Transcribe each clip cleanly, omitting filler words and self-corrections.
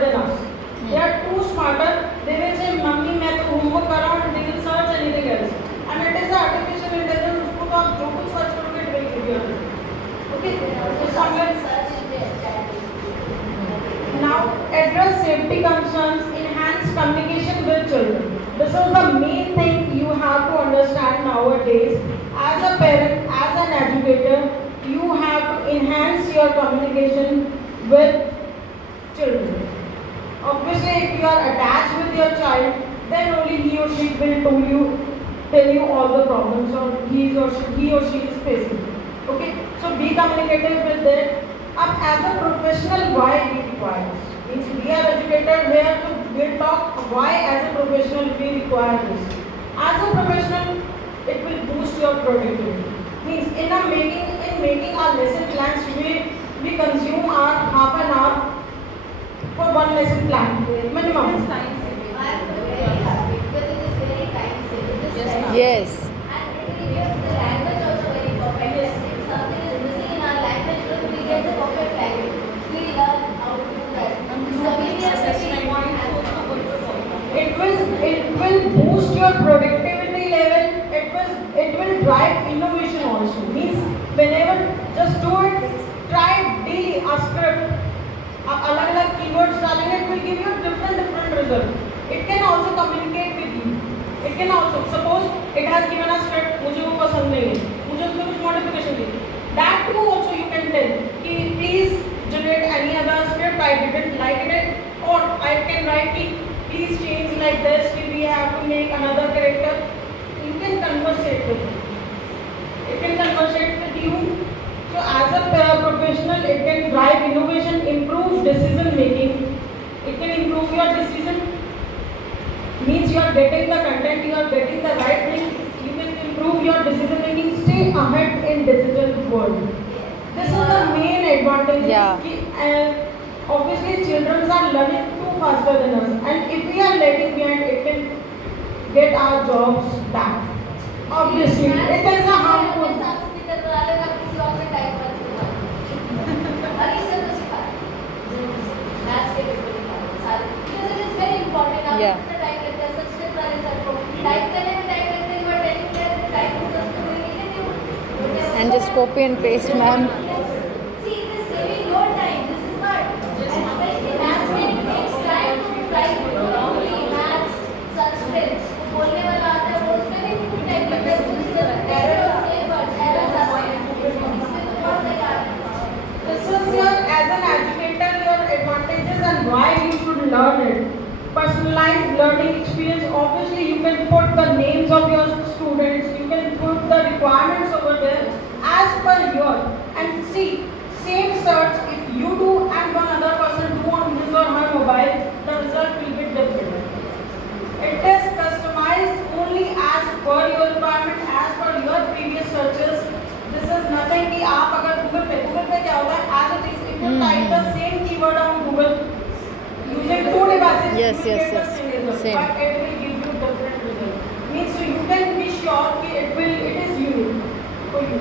than us. They are too smarter. They will say, "Mummy, मैं तो homework कर रहा हूँ," and they will search anything else. And it is the artificial intelligence. उसको तो आप जो कुछ search करोगे, it will give you answer. Okay. So somewhere. Now address safety concerns. Enhance communication with children. This is the main thing you have to understand nowadays. As a parent, as an educator, you have to enhance your communication with children. Obviously, if you are attached with your child, then only he or she will tell you all the problems or he or she is facing. Okay, so be communicative with them. Up as a professional, why we require this? Means we are educated here, so we'll talk why as a professional we require this. As a professional, it will boost your productivity. Means in making our lesson plans, we consume our half an hour for one lesson plan minimum. Yes. It will boost your productivity level. It will drive innovation also. Means whenever, just do it. Try daily a script. अलग-अलग keywords डालेंगे, it will give you a different result. It can also communicate with you. It can also, suppose it has given a script, मुझे वो पसंद नहीं है, मुझे उसमें कुछ modification चाहिए. That too also you can tell कि please generate any other script, I didn't like it, or I can write कि please change like this, कि we have to make another character. You can conversate with it. It can conversate with you. So as a professional, it can drive innovation, improve decision making. It can improve your decision. Means you are getting the content, you are getting the right thing. You can improve your decision making. Stay ahead in digital world. This is the main advantage. Yeah. Obviously, children are learning too faster than us, and if we are lagging behind, it can get our jobs back. Obviously, it is a harmful. Yeah. And just copy and paste, ma'am. This is your, as an educator, your advantages and why you should learn it. Personalized learning experience. Obviously, you can put the names of your students. You can put the requirements over there as per your. And see, same search if you do and one other person do on his or her mobile, the result will be different. It is customized only as per your requirement, as per your previous searches. This is nothing कि आप अगर Google पे क्या होता है? As it is, if you type the same keyword on Google using two devices, Yes, you will yes, get yes. the same result, Same. but it will give you different result. Means so you can be sure that it is unique for you.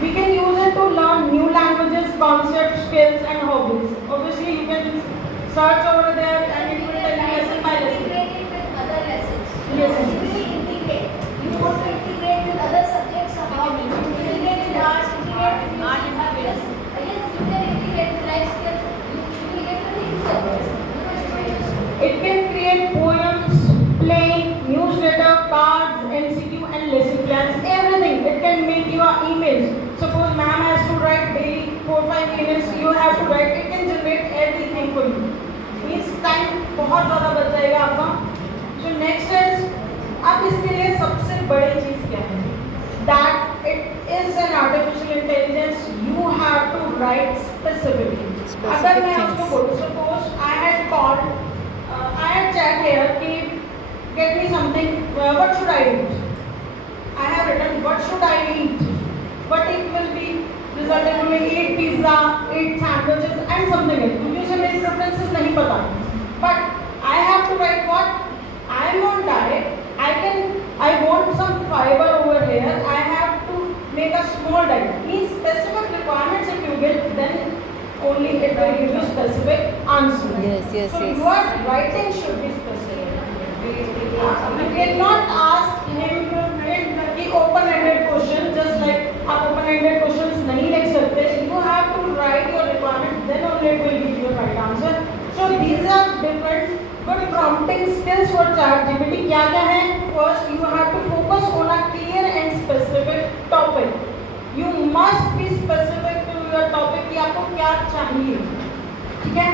We can use it to learn new languages, concepts, skills, and hobbies. Obviously, you can search over there and it will tell you lesson by lesson. Yes. You want to integrate with other subjects somehow. Integrate with arts, integrate with music. Yes, you can integrate with life skills. You will get the things. It can create poems, play, newsletter, cards, MCQ, and lesson plans. Everything. It can make your emails. Suppose ma'am has to write daily 4-5 emails. You have to write. It can generate everything for you. Means time बहुत ज़्यादा बच जाएगा आपका. So next is, अब इसके लिए सबसे बड़ी चीज़ क्या है? That it is an artificial intelligence. You have to write specifically. अगर मैं आपको बोलूँ, suppose I had called, I had chat here कि get me something. What should I eat? I have written what should I eat, but it will be resulted in 8 pizza, 8 sandwiches, and something else. क्योंकि उसे मेरी preferences नहीं पता. But I have to write what? I am on diet. I want some fiber over here. I have to make a small diet. Means specific requirements if you get, then only it will give you specific answer. answer. Yes. So your writing should be specific. You cannot ask him the open-ended question, just like आप open-ended questions नहीं लिख सकते. You have to write your requirement, then only it will give you the right answer. So these are different good prompting skills for ChatGPT. क्या है? First, you have to focus on a clear and specific topic. You must be specific to your topic कि आपको क्या चाहिए. ठीक है?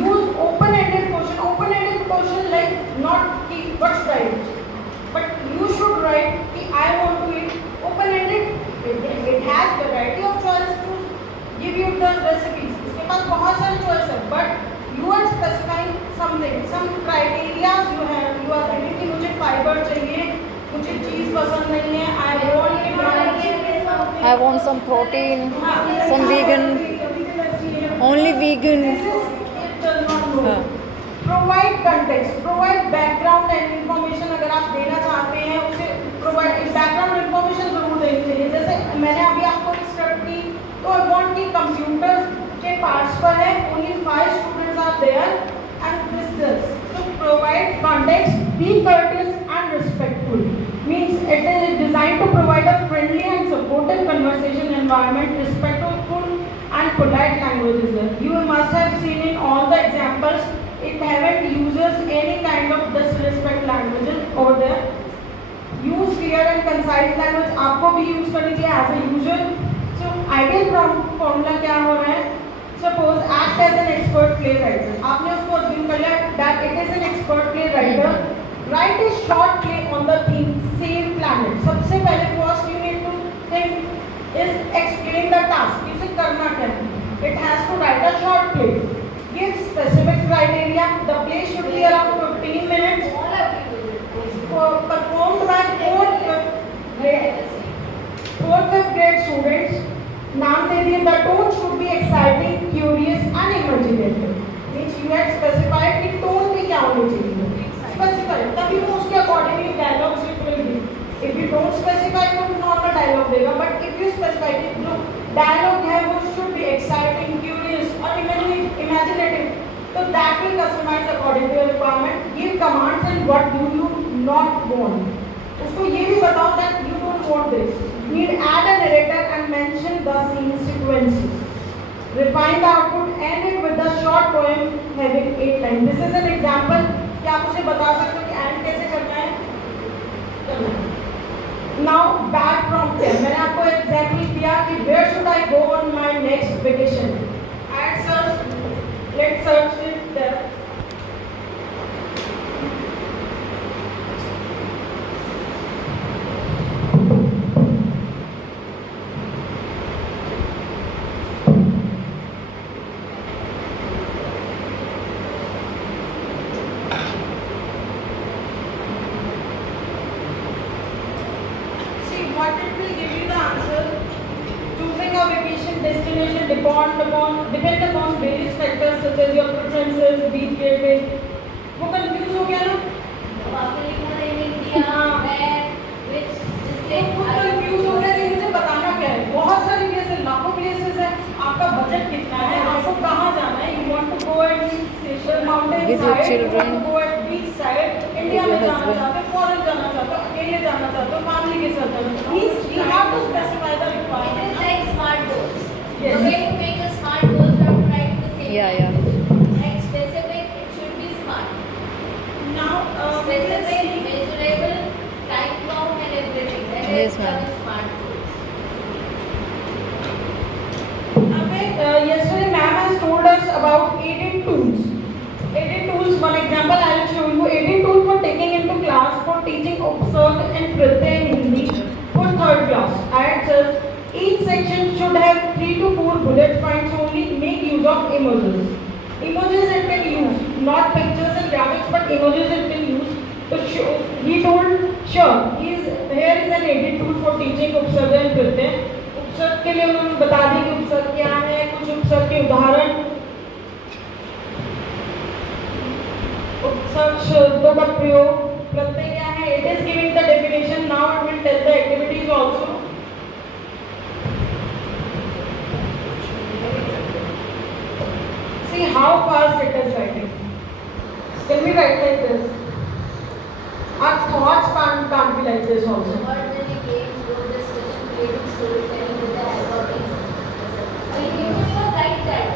Use open-ended question. Open-ended question like not कि what's right, but you should write कि I want to eat. Open-ended. It has variety of choice to give you the recipes. इसके पास बहुत सारे choice है, but you are specifying something, some criteria you have. You are saying कि मुझे fiber चाहिए, मुझे cheese पसंद नहीं है. I want some protein, some vegan, only vegan. हाँ. Provide context, provide background and information. अगर आप देना चाहते हैं उसे provide background information जरूर देनी चाहिए. जैसे मैंने अभी आपको instruct की तो I want कि कंप्यूटर के पार्ट्स पर है, only 5 students are there and this. So provide context, be courteous and respectful. Means it is designed to provide a friendly and supportive conversation environment, respectful and polite languages. You must have seen in all the examples, it haven't uses any kind of disrespect languages over there. Use clear and concise language. आपको भी use करनी चाहिए as a user. So ideal formula क्या हो रहा है? Suppose act as an expert playwright. आपने उसको assume कर लिया that it is an expert playwright. Write a short play on the theme Save Planet. सबसे पहले first you need to think is explain the task. इसे करना क्या है? It has to write a short play. Give specific criteria. The play should be around 15 minutes. Performed by 4th grade students. नाम दे दिए. The tone should be exciting, curious and imaginative. Means you had specified कि tone भी क्या होनी चाहिए. Specify. तभी वो उसके accordingly dialogues it will be. If you don't specify तो normal dialogue देगा. But if you specify कि जो dialogue है वो should be exciting, curious और imaginative. So that will customize according to your requirement. Give commands and what do you not want. उसको ये भी बताओ that you don't want this. Need add a narrator and mention the scene sequences. Refine the output, end it with a short poem having 8 lines. This is an example. क्या आप उसे बता सकते हो कि end कैसे करना है? Now bad prompt है. मैंने आपको example दिया कि where should I go on my next vacation? Add search. Let's search it there. What it will give you the answer. Choosing a vacation destination depend upon various factors such as your preferences, beach gateway. वो confuse हो गया ना? अब आपने लिखा था India, where, which state. वो confuse हो गया कि मुझे बताना क्या है. बहुत सारी places, लाखों places है. आपका budget कितना है? आपको कहाँ जाना है? You want to go at mountain With your side, you want children. to go at beach side. India में जाना चाहते हो, foreign जाना चाहते हो, अकेले जाना चाहते हो, family के साथ जाना चाहते हो. Means you have to specify the It requirement. is like smart goals. Yes. The way to make a smart goal, you have to write in the same Yeah. Like specific, it should be smart. Now, Specific, measurable, time bound and everything. That Yes, is ma'am. the smart goals. Yesterday ma'am has told us about edit tools. Edit tools, one example I will show you. Edit tool for taking into class for teaching Upsarg and Pratyay in Hindi for 3rd class. Says each section should have 3 to 4 bullet points only. Make use of emojis. Emojis it can use, not pictures and graphics, but emojis it can use. So he told, sure, here is an edit tool for teaching Upsarg and Pratyay. उपसर्ग के लिए उन्होंने बता दी कि उपसर्ग क्या है, कुछ उपसर्ग के उदाहरण, उपसर्ग शब्दों का प्रयोग, प्रत्यय क्या है. It is giving the definition. Now it will tell the activities also. See how fast it is writing. Can we write like this? Our thoughts can't be like this also. Ordinary game, though the session creating storytelling with the help of these. You can write that.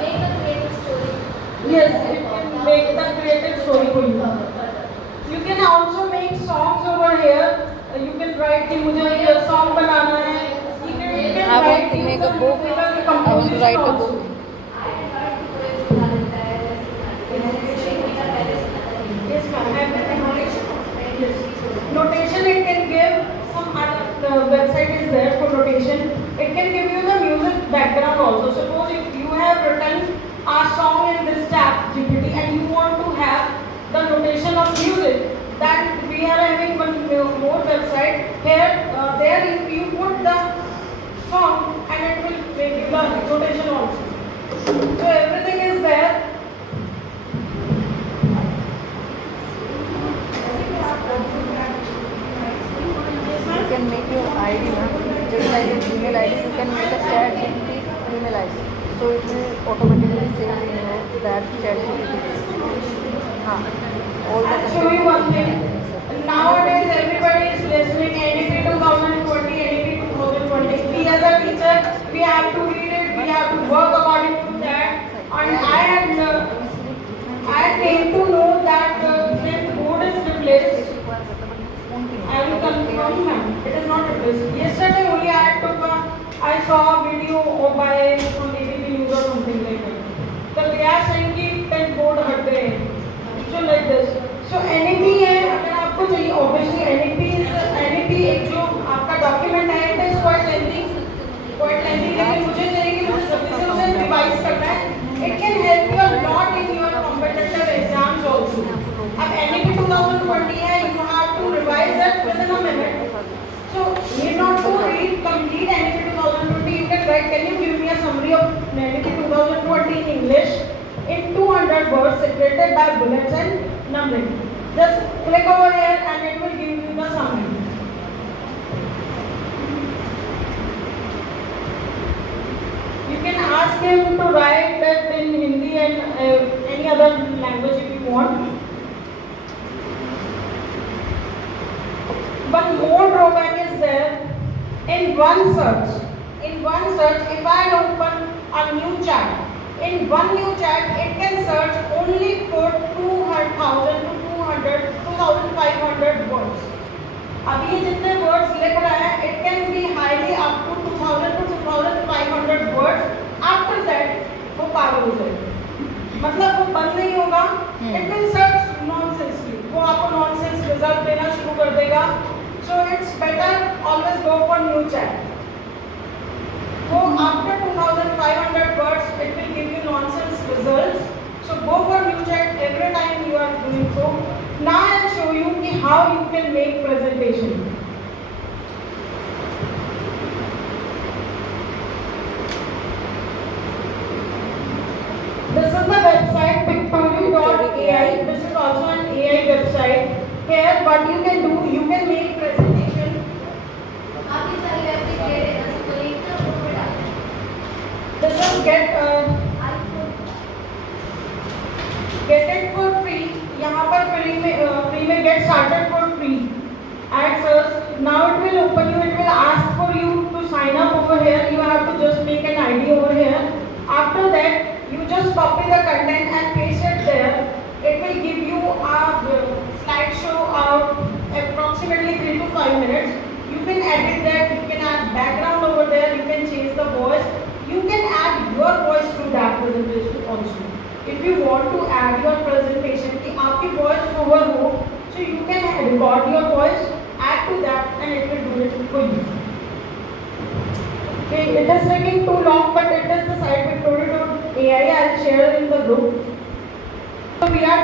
Make a creative story. Yes, it can make the creative story for you. You can also make songs over here. You can write कि मुझे ये song बनाना है. You can I want write to you make a can book. make a I want to composition write a also. book. I had heard people bना देता है shaping a palace. Yes, ma'am. Everything. Yes. Notation it can give. Some other website is there for notation. It can give you the music background also. Suppose if you have written a song in this tab GPT and you want to have the notation of music, that we are having one more website here. There if you put the song and it will make you the notation also. So everything is there. You can make your ID now. Just like an email ID, you can make a chat GPT email ID. So it will automatically save in your that chat GPT. All the I'll show you one thing. Nowadays, everybody is listening NEP 2020, NEP 2020. We as a teacher, we have to read it, we have to work according to that. And I came to know that when board is replaced, I will confirm ma'am, it is not replaced. Yesterday only I saw a video by on ABP News or something like that. So they are saying कि 10 board हट गए हैं. So like this. So NEP है, अगर आपको चाहिए obviously NEP एक जो आपका document है, it is quite lengthy, लेकिन मुझे चाहिए कि मुझे जल्दी से उसे revise करना है. It can help you a lot in your competitive exams also. अब NEP 2020 है, you have to revise that within a minute. So you not to read complete NEP 2020. You can write. Can you give me a summary of NEP 2020 in English in 200 words separated by bullets and numbering? Just click over here and it will give you the summary. You can ask him to write that in Hindi and any other language if you want. One more drawback is there. In one search, if I open a new chat, in one new chat, it can search only for 2,000 to 2,500 words. अभी ये जितने words लिख रहा है, it can be highly up to 2,000 to 2,500 words. After that, वो पागल हो जाएगा. मतलब वो बंद नहीं होगा. It will search nonsensely. वो आपको nonsense result देना शुरू कर देगा. So it's better always go for new chat. So after 2,500 words, it will give you nonsense results. So go for new chat every time you are doing so. Now I'll show you how you can make presentation. This is the website pictorial.ai. This is also an AI website. Here, what you can do, you can make presentation. आप ये सारी website ले लेना, सबको link ना group में डाल देना. This is get it for free. यहाँ पर free में get started for free. At first, now it will open you. It will ask for you to sign up over here. You have to just make an ID over here. After that, you just copy the content and paste it there. It will give you a slideshow of approximately 3 to 5 minutes. You can edit that. You can add background over there. You can change the voice. You can add your voice to that presentation also. If you want to add your presentation कि आपकी voice over हो, so you can record your voice, add to that, and it will do it for you. Okay, it is taking too long, but it is the site pictorial.ai. I'll share in the group. So we were